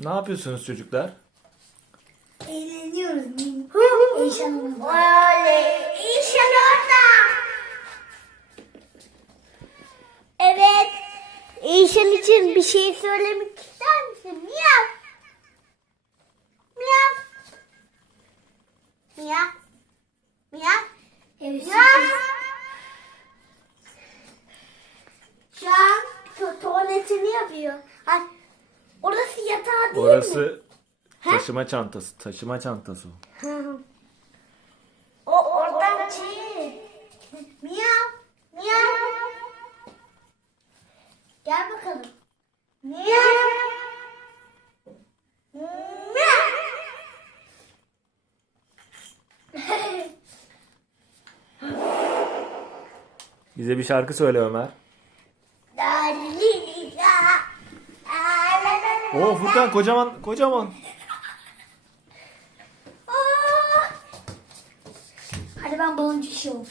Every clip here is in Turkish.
Ne yapıyorsunuz çocuklar? Eğleniyoruz. Oley. Orada. Evet. İnşan için bir şey söylemek ister misin? Miyav. Miyav. Miyav. Miyav. Evet. Miyav. Şu an tu- tuvaletini yapıyor. Ay, orası yatağı değil mi? Orası taşıma çantası. Taşıma çantası. o. O oradan. Miyav. Miyav. Gel bakalım. Miyav. Miyav. Bize bir şarkı söyle Ömer. Oo Furkan kocaman kocaman. Aa! Hadi ben baloncuk şovum.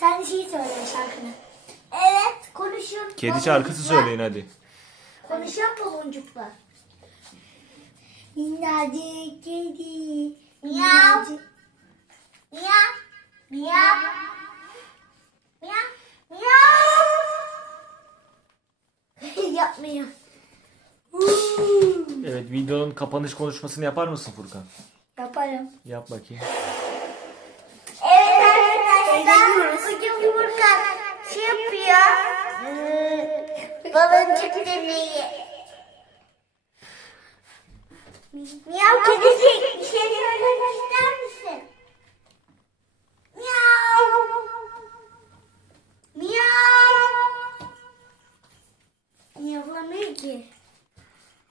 Sen de şey söyle şarkını. Evet konuşun. Kedi şarkısı söyleyin hadi. Konuşan baloncuklar. Minnacık kedi. Miyav. Miyav. Miyav. Miyav. Miyav. Yapmıyor. Evet videonun kapanış konuşmasını yapar mısın Furkan? Yaparım. Yap bakayım. Evet arkadaşlar. Bugün Furkan şey yapıyor. Ee, Baloncuk deneyi. Miyav kedicik bir şey söylemek ister misin? Miyav. Miyav. Yapamıyor ki.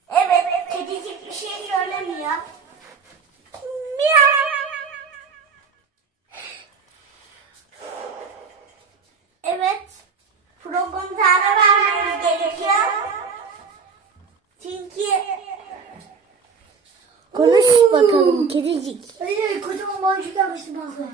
Evet kedicik bir şey söylemiyor. Miyav. Evet. Programda ara vermemiz gerekiyor. Çünkü Konuş bakalım kedicik. Hayır kocaman baloncuk yapmıştım fazla.